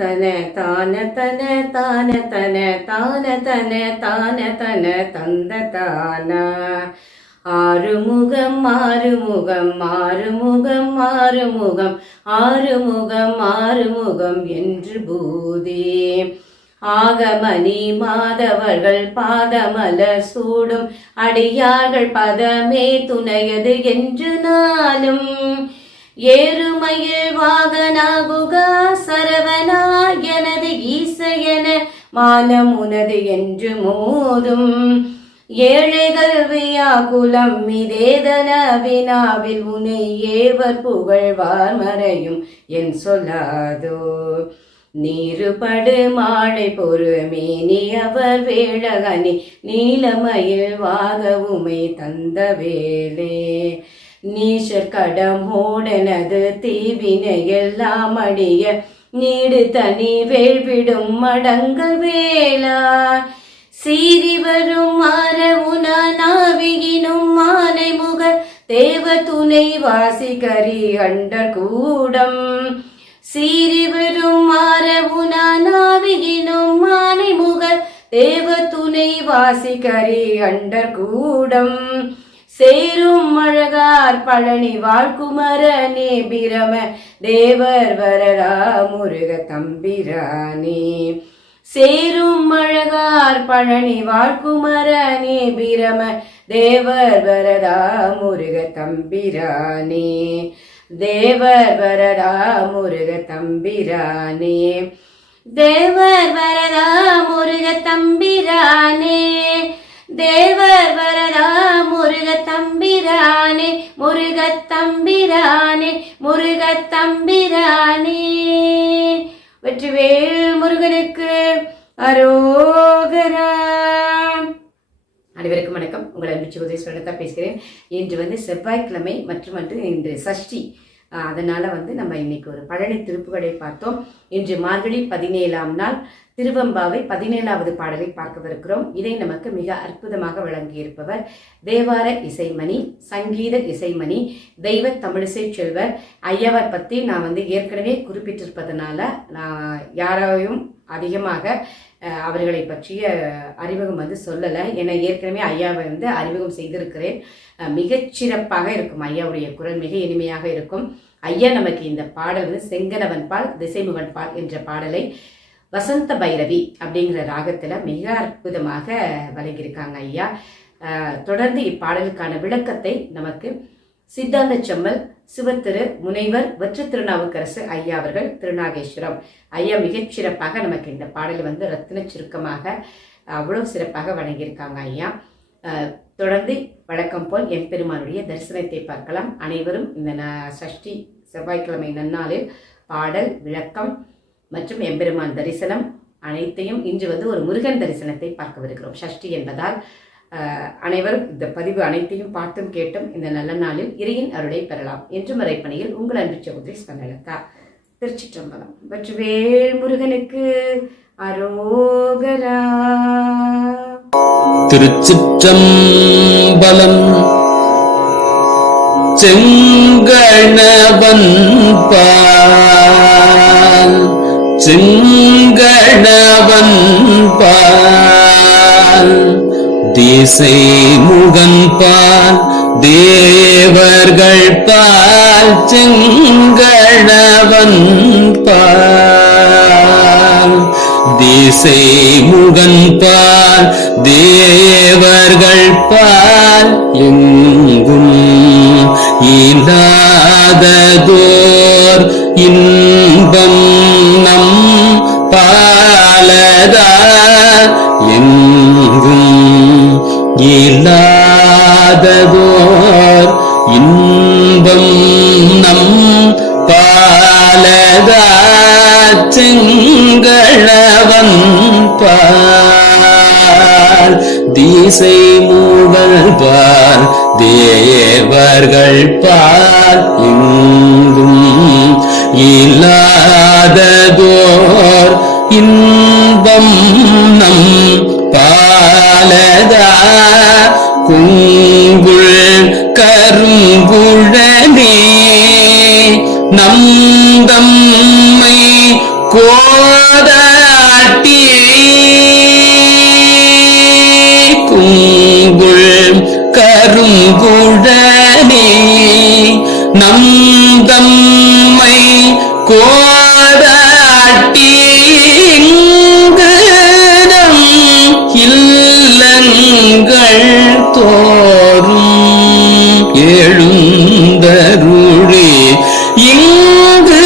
தன தான தன தான தன தான தன தான தன தந்த தான ஆறுமுகம் ஆறுமுகம் ஆறுமுகம் ஆறுமுகம் ஆறுமுகம் ஆறுமுகம் என்று பூதே ஆகமணி மாதவர்கள் பாதமலர் சூடும் அடியார்கள் பதமே துணையது என்று நாளும் ஏறுமயில் வாகனாகுகா சரவணா எனது ஈசையன மானம் உனது என்று மோதும் ஏழைகள் வியாகுலம் மிதேதன வினாவில் உனை ஏவர் புகழ்வார் மறையும் என் சொல்லாதோ நீருபடு மாலை பொறுமேனி அவர் வேழகனி நீலமயில் வாகவுமை தந்த வேலே நீஷர் கடமோடனது தீவினை எல்லாம் அடிய நீடு தனி வேள்விடும் மடங்கள் வேளா சீறி வரும் மாறவுனாவியினும் மாலை முக தேவ துணை வாசிகரி அண்டர் கூடம் சீறி வரும் மாறவுனாவியினும் மாலை முக தேவ துணை வாசிகரி அண்டர் கூடம் சேரும் அழகார் பழனி வாழ்குமரனே பிரம தேவர் வரரா முருக தம்பிரானே சேரும் அழகார் பழனி வாழ்குமரனே பிரம தேவர் வரரா முருக தம்பிரானே தேவர் வரரா முருக தம்பிரானே தேவர் வரரா முருக தம்பிரானே தேவர் வரரா முருக தம்பிரானே முருக தம்பிரானே முருக தம்பிரானே வெற்றிவேல் முருகனுக்கு அரோகரா. அனைவருக்கும் வணக்கம். உங்கள் அன்பு சகோதரி சுவனதா பேசுகிறேன். இன்று செவ்வாய்க்கிழமை மற்றும் இன்று சஷ்டி. அதனால் நம்ம இன்னைக்கு ஒரு பழனி திருப்புகழை பார்த்தோம். இன்று மார்கழி 17ஆம் நாள் திருவெம்பாவை 17வது பாடலை பார்க்கவிருக்கிறோம். இதை நமக்கு மிக அற்புதமாக வழங்கியிருப்பவர் தேவார இசைமணி, சங்கீத இசைமணி, தெய்வ தமிழிசை செல்வர் ஐயாவை பற்றி நான் ஏற்கனவே குறிப்பிட்டிருப்பதனால நான் யாரையும் அதிகமாக அவர்களை பற்றிய அறிமுகம் சொல்லலை. ஏன்னா ஏற்கனவே ஐயாவை அறிமுகம் செய்திருக்கிறேன். மிகச்சிறப்பாக இருக்கும். ஐயாவுடைய குரல் மிக இனிமையாக இருக்கும். ஐயா நமக்கு இந்த பாடல் செங்கணவன் பால் திசைமுகன் பால் என்ற பாடலை வசந்த பைரவி அப்படிங்கிற ராகத்தில் மிக அற்புதமாக வழங்கியிருக்காங்க ஐயா. தொடர்ந்து இப்பாடலுக்கான விளக்கத்தை நமக்கு சித்தாந்த செம்மல் சிவத்திரு முனைவர் வெற்று திருநாவுக்கரசு ஐயா அவர்கள் திருநாகேஸ்வரம் ஐயா மிகச்சிறப்பாக நமக்கு இந்த பாடல் ரத்தின சுருக்கமாக அவ்வளவு சிறப்பாக வழங்கியிருக்காங்க ஐயா. தொடர்ந்து வழக்கம் போல் எம்பெருமானுடைய தரிசனத்தை பார்க்கலாம். அனைவரும் இந்த சஷ்டி செவ்வாய்க்கிழமை நன்னாளில் பாடல் விளக்கம் மற்றும் எம்பெருமான் தரிசனம் அனைத்தையும் இன்று ஒரு முருகன் தரிசனத்தை பார்க்கவிருக்கிறோம். சஷ்டி என்பதால் அனைவரும் இந்த பதிவு அனைத்தையும் பார்த்தும் கேட்டும் இந்த நல்ல நாளில் இறையின் அருளை பெறலாம் என்று மறைப்பணியில் உங்கள் அன்பு சகோதரி ஸ்வர்ணலதா. திருச்சிற்றம்பலம். வெற்றிவேல் முருகனுக்கு அரோகரா. திருச்சிற்றம்பலம். செங்கணவன் பால் செங்கணவன் பால் திசை முகன் பால் தேவர்கள் பால் செங்கணவன் பால் திசை முகன் பால் தேவர்கள் பால் எங்கும் இல்லாததோர் இன்பம் நம் பாலதா எங்கும் இல்லாததோர் இன்பம் நம் பாலதா செங்கணவன் பால் திசை மூவல் பால் தேவர்கள் பால் எங்கும் இல்லாததோர் இன்பம் நம் பாலதா குங்குள் கருங்குழலே நந்தம்மை கோதாட்டி குங்குள் கருங்குழனே நம் தம்மை கோதாட்டி இங்குதம் இல்லங்கள் தோறும் எழுந்தருளே இங்கு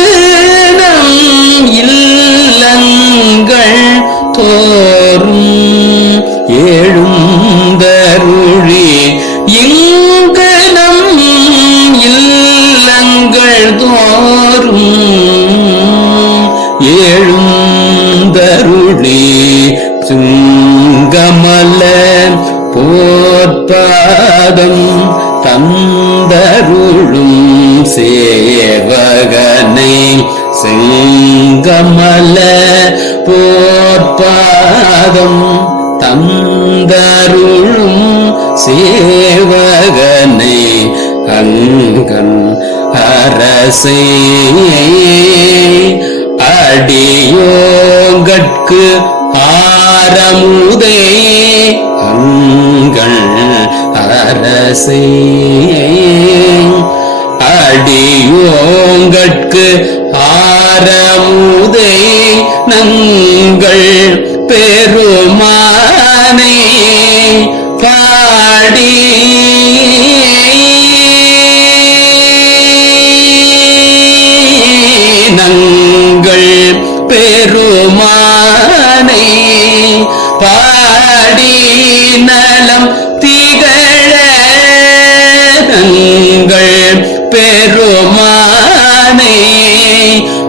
நம் இல்லங்கள் தோறும் எழுந்தருளே இங்கு நம் இல்லங்கள் தோறும் எழுந்தருளே சுங்கமல போற்பாதம் தந்தருளும் சேவகனை செங்கமல போற்பாதம் தந்தருளும் சேவகனை அங்கன் அரசே அடியோங்கட்கு ஆரமுதே அங்கள் அரசே அடியோங்கட்கு ஆரமுதே நங்கள் பெருமானை பாடி நங்கள் பெருமானை பாடி நலம் திகழ நங்கள் பெருமானை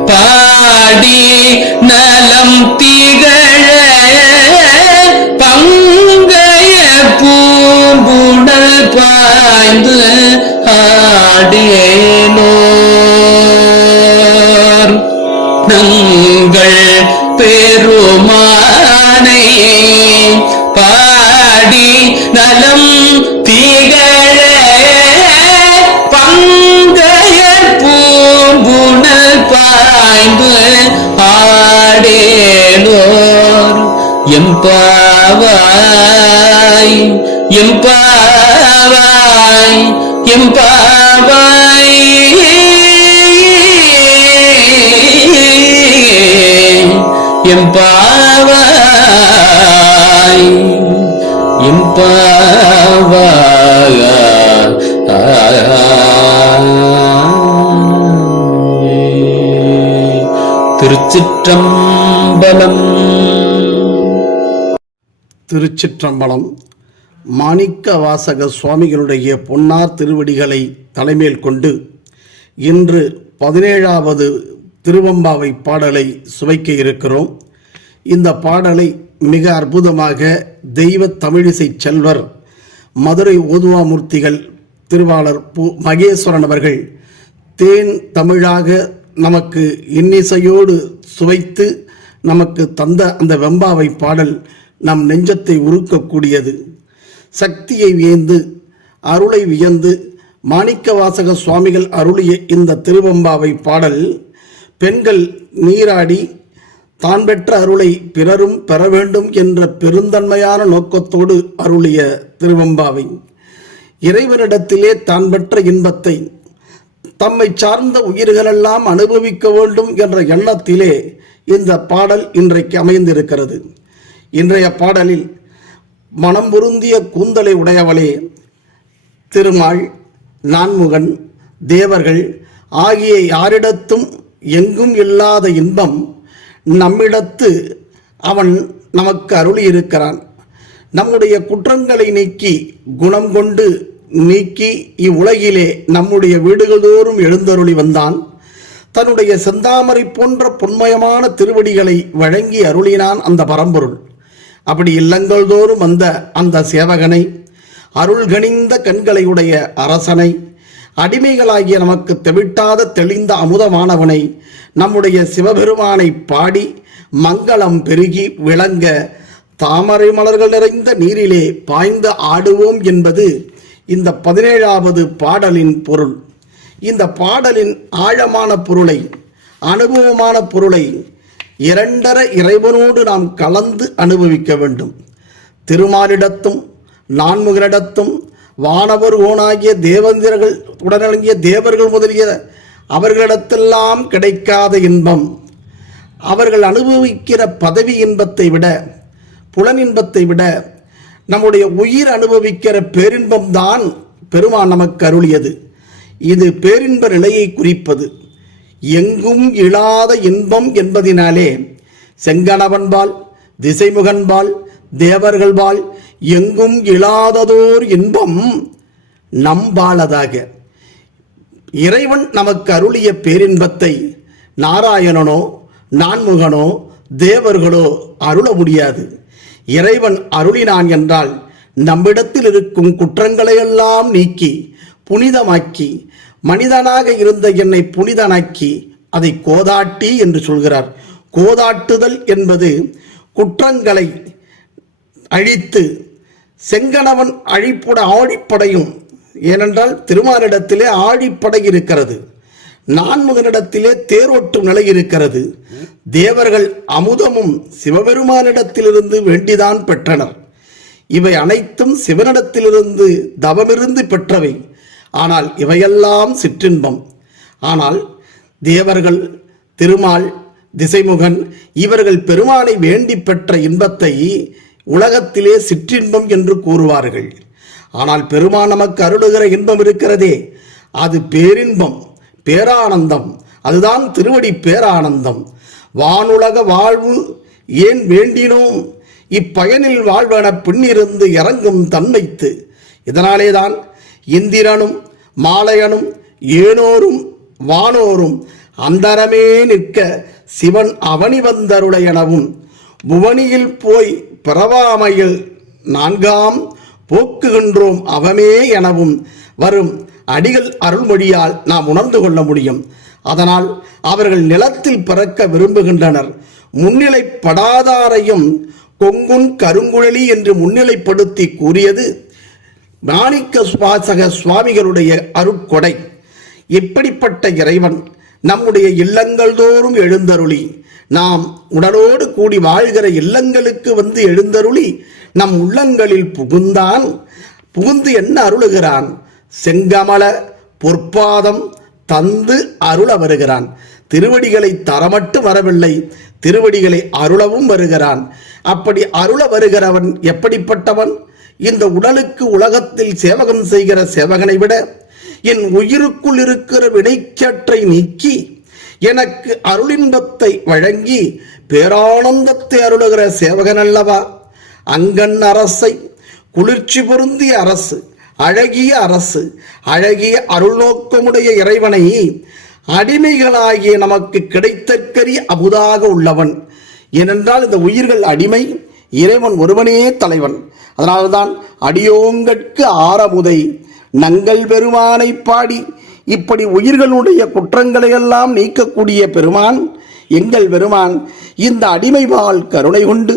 பாடி நலம் திகழ பங்கைய பூம்புணல் பாய்ந்து ஆடேனோர் நங்கள் பெருமானை பாடி நலம் திகழ பங்கைய பூம்புணல் பாய்ந்து ஆடேனோர் எம்பாவாய் எம்பாவாய் எம்பாவாய் எம்பாவாய் எம்பாவாய் திருச்சிற்றம்பலம். திருச்சிற்றம்பலம். மாணிக்க வாசக சுவாமிகளுடைய பொன்னார் திருவடிகளை தலைமேல் கொண்டு இன்று 17வது திருவெம்பாவை பாடலை சுவைக்க இருக்கிறோம். இந்த பாடலை மிக அற்புதமாக தெய்வ தமிழிசை செல்வர் மதுரை ஓதுவாமூர்த்திகள் திருவாளர் மகேஸ்வரன் அவர்கள் தேன் தமிழாக நமக்கு இன்னிசையோடு சுவைத்து நமக்கு தந்த அந்த வெம்பாவை பாடல் நம் நெஞ்சத்தை உருக்கக்கூடியது. சக்தியை வியந்து அருளை வியந்து மாணிக்க வாசக சுவாமிகள் அருளிய இந்த திருவெம்பாவை பாடல் பெண்கள் நீராடி தான் பெற்ற அருளை பிறரும் பெற வேண்டும் என்ற பெருந்தன்மையான நோக்கத்தோடு அருளிய திருவெம்பாவை. இறைவனிடத்திலே தான் பெற்ற இன்பத்தை தம்மை சார்ந்த உயிர்களெல்லாம் அனுபவிக்க வேண்டும் என்ற எண்ணத்திலே இந்த பாடல் இன்றைக்கு அமைந்திருக்கிறது. இன்றைய பாடலில் மனம் பொருந்திய கூந்தலை உடையவளே, திருமால், நான்முகன், தேவர்கள் ஆகிய யாரிடத்தும் எங்கும் இல்லாத இன்பம் நம்மிடத்து அவன் நமக்கு அருளியிருக்கிறான். நம்முடைய குற்றங்களை நீக்கி குணம் கொண்டு நீக்கி இவ்வுலகிலே நம்முடைய வீடுகள் தோறும் எழுந்தருளி வந்தான். தன்னுடைய செந்தாமரை போன்ற பொன்மயமான திருவடிகளை வழங்கி அருளினான் அந்த பரம்பொருள். அப்படி இல்லங்கள் தோறும் வந்த அந்த சேவகனை, அருள் கனிந்த கண்களையுடைய அரசனை, அடிமைகளாகிய நமக்கு தெவிட்டாத தெளிந்த அமுதமானவனை, நம்முடைய சிவபெருமானை பாடி மங்களம் பெருகி விளங்க தாமரை மலர்கள் நிறைந்த நீரிலே பாய்ந்து ஆடுவோம் என்பது இந்த 17வது பாடலின் பொருள். இந்த பாடலின் ஆழமான பொருளை, அனுபவமான பொருளை இரண்டரை இறைவனோடு நாம் கலந்து அனுபவிக்க வேண்டும். திருமாலிடத்தும் நான்முகனிடத்தும் வானவர் ஓனாகிய தேவேந்திரர்கள் உடனடங்கிய தேவர்கள் முதலிய அவர்களிடத்தெல்லாம் கிடைக்காத இன்பம், அவர்கள் அனுபவிக்கிற பதவி இன்பத்தை விட, புலனின்பத்தை விட நம்முடைய உயிர் அனுபவிக்கிற பேரின்பம்தான் பெருமான் நமக்கு அருளியது. இது பேரின்ப நிலையை குறிப்பது. எங்கும் இல்லாத இன்பம் என்பதினாலே செங்கணவன்பால், திசைமுகன்பால், தேவர்கள்பால் எங்கும் இல்லாததோர் இன்பம் நம்பாளதாக. இறைவன் நமக்கு அருளிய பேரின்பத்தை நாராயணனோ நான்முகனோ தேவர்களோ அருள முடியாது. இறைவன் அருளினான் என்றால் நம்மிடத்தில் இருக்கும் குற்றங்களையெல்லாம் நீக்கி புனிதமாக்கி, மனிதனாக இருந்த என்னை புனிதனாக்கி அதை கோதாட்டி என்று சொல்கிறார். கோதாட்டுதல் என்பது குற்றங்களை அழித்து, செங்கணவன் அழிப்புட ஆழிப்படையும், ஏனென்றால் திருமாலிடத்திலே ஆழிப்படை இருக்கிறது, நான்முகனிடத்திலே தேரோட்டும் நிலை இருக்கிறது. தேவர்கள் அமுதமும் சிவபெருமானிடத்திலிருந்து வேண்டிதான் பெற்றனர். இவை அனைத்தும் சிவனிடத்திலிருந்து தவமிருந்து பெற்றவை. ஆனால் இவையெல்லாம் சிற்றின்பம். ஆனால் தேவர்கள், திருமால், திசைமுகன் இவர்கள் பெருமானை வேண்டி பெற்ற இன்பத்தை உலகத்திலே சிற்றின்பம் என்று கூறுவார்கள். ஆனால் பெருமான் நமக்கு அருளுகிற இன்பம் இருக்கிறதே, அது பேரின்பம், பேரானந்தம். அதுதான் திருவடி பேரானந்தம். வானுலக வாழ்வு ஏன் வேண்டினோம், இப்பயனில் வாழ்வன பின்னிருந்து இறங்கும் தன்மைத்து. இதனாலேதான் இந்திரனும் மாலையனும் ஏனோரும் வானோரும் அந்தரமே நிற்க சிவன் அவனி வந்தருளையெனவும், புவனியில் போய் பிறவாமையில் நான்காம் போக்குகின்றோம் அவமே எனவும் வரும் அடிகள் அருள்மொழியால் நாம் உணர்ந்து கொள்ள முடியும். அதனால் அவர்கள் நிலத்தில் பிறக்க விரும்புகின்றனர். முன்னிலைப்படாதாரையும் கொங்குன் கருங்குழலி என்று முன்னிலைப்படுத்தி கூறியது மாணிக்க வாசக சுவாமிகளுடைய அருட்கொடை. இப்படிப்பட்ட இறைவன் நம்முடைய இல்லங்கள் தோறும் எழுந்தருளி, நாம் உடலோடு கூடி வாழ்கிற இல்லங்களுக்கு வந்து எழுந்தருளி நம் உள்ளங்களில் புகுந்தான். புகுந்து என்ன அருளுகிறான்? செங்கமல பொற்பாதம் தந்து அருள வருகிறான். திருவடிகளை தரமட்டும் வரவில்லை, திருவடிகளை அருளவும் வருகிறான். அப்படி அருள வருகிறவன் எப்படிப்பட்டவன்? இந்த உடலுக்கு உலகத்தில் சேவகம் செய்கிற சேவகனை விட என் உயிருக்குள் இருக்கிற வினைச்சற்றை நீக்கி எனக்கு அருளின்பத்தை வழங்கி பேரானந்தத்தை அருளுகிற சேவகன் அல்லவா? அங்கண் அரசை, குளிர்ச்சி பொருந்திய அரசு, அழகிய அரசு, அழகிய அருள் நோக்கமுடைய இறைவனை அடிமைகளாகிய நமக்கு கிடைத்தற்கரிய அமுதாக உள்ளவன். ஏனென்றால் இந்த உயிர்கள் அடிமை, இறைவன் ஒருவனே தலைவன். அதனால்தான் அடியோங்கட்கு ஆரமுதை நங்கள் பெருமானை பாடி, இப்படி உயிர்களுடைய குற்றங்களை எல்லாம் நீக்கக்கூடிய பெருமான் எங்கள் பெருமான் இந்த அடிமைவால் கருணை கொண்டு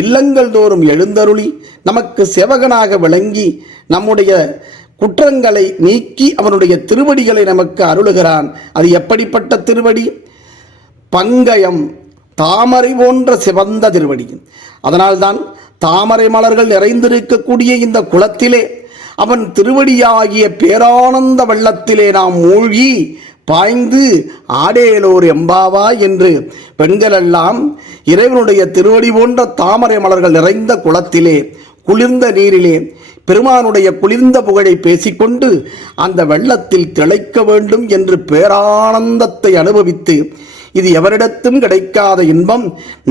இல்லங்கள் தோறும் எழுந்தருளி நமக்கு சேவகனாக விளங்கி நம்முடைய குற்றங்களை நீக்கி அவனுடைய திருவடிகளை நமக்கு அருளுகிறான். அது எப்படிப்பட்ட திருவடி? பங்கயம் தாமரை போன்ற சிவந்த திருவடி. அதனால்தான் தாமரை மலர்கள் நிறைந்திருக்கக்கூடிய இந்த குளத்திலே அவன் திருவடியாகிய பேரானந்த வெள்ளத்திலே நாம் மூழ்கி பாய்ந்து ஆடேலோர் எம்பாவா என்று பெண்களெல்லாம் இறைவனுடைய திருவடி போன்ற தாமரை மலர்கள் நிறைந்த குளத்திலே குளிர்ந்த நீரிலே பெருமானுடைய குளிர்ந்த புகழை பேசிக்கொண்டு அந்த வெள்ளத்தில் திளைக்க வேண்டும் என்று பேரானந்தத்தை அனுபவித்து, இது எவரிடத்தும் கிடைக்காத இன்பம்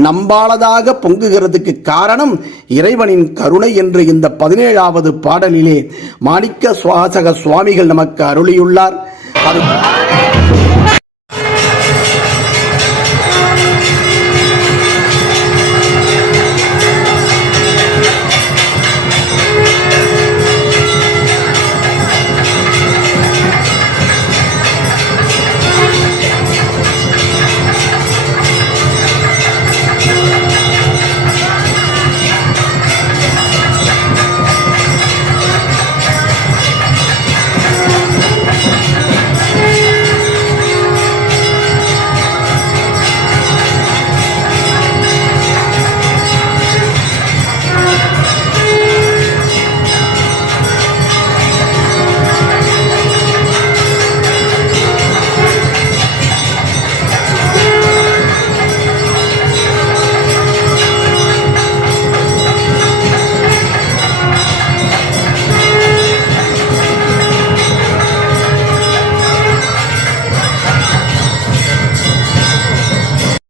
நம்பாளதாக பொங்குகிறதுக்கு காரணம் இறைவனின் கருணை என்று இந்த 17வது பாடலிலே மாணிக்க வாசக சுவாமிகள் நமக்கு அருளியுள்ளார். அது